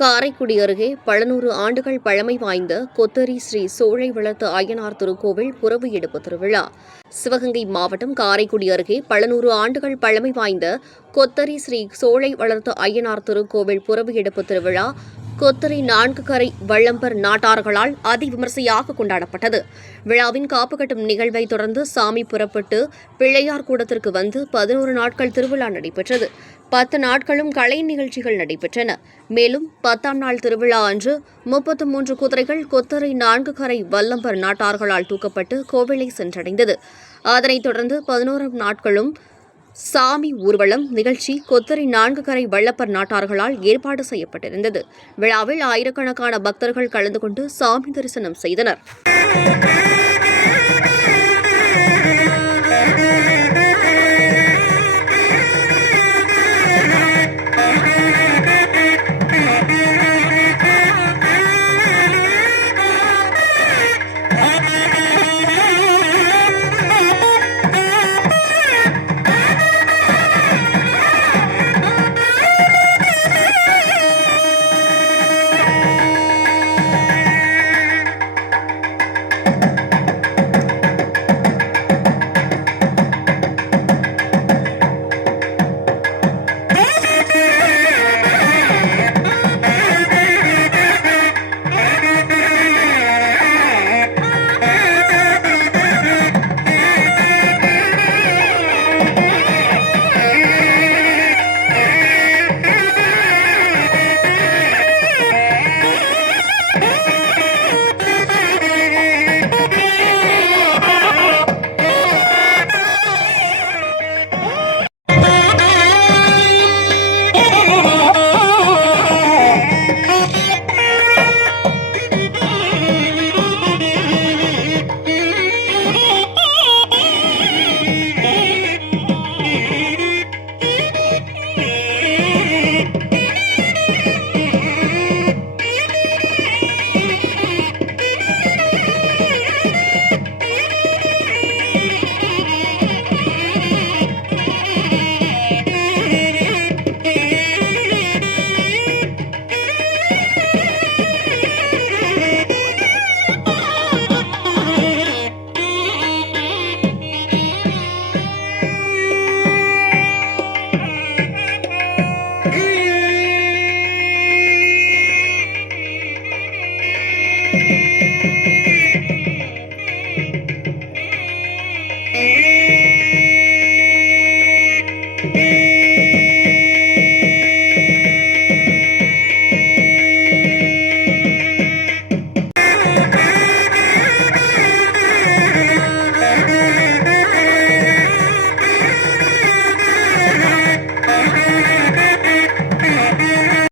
காரைக்குடி அருகே 1100 ஆண்டுகள் பழமை வாய்ந்த கொத்தரி ஸ்ரீ சோழை வளர்த்த அய்யனார் திருக்கோவில் புறவு எடுப்பு திருவிழா. சிவகங்கை மாவட்டம் காரைக்குடி அருகே 1100 ஆண்டுகள் பழமை வாய்ந்த கொத்தரி ஸ்ரீ சோழை வளர்த்த அய்யனார் திருக்கோவில் புறவு எடுப்பு திருவிழா கொத்தரி 4 கரை வள்ளம்பர் நாட்டார்களால் அதிவிமரிசையாக கொண்டாடப்பட்டது. விழாவின் காப்பு கட்டும் நிகழ்வை தொடர்ந்து சாமி புறப்பட்டு பிள்ளையார் கூடத்திற்கு வந்து 11 நாட்கள் திருவிழா நடைபெற்றது. 10 நாட்களும் கலை நிகழ்ச்சிகள் நடைபெற்றன. மேலும் 10ஆம் நாள் திருவிழா அன்று 33 குதிரைகள் கொத்தரை 4 கரை வல்லம்பர் நாட்டார்களால் தூக்கப்பட்டு கோவிலை சென்றடைந்தது. அதனைத் தொடர்ந்து 11ஆம் நாட்களும் சாமி ஊர்வலம் நிகழ்ச்சி கொத்தரி 4 கரை வள்ளப்பர் நாட்டார்களால் ஏற்பாடு செய்யப்பட்டிருந்தது. விழாவில் ஆயிரக்கணக்கான பக்தர்கள் கலந்து கொண்டு சாமி தரிசனம் செய்தனர்.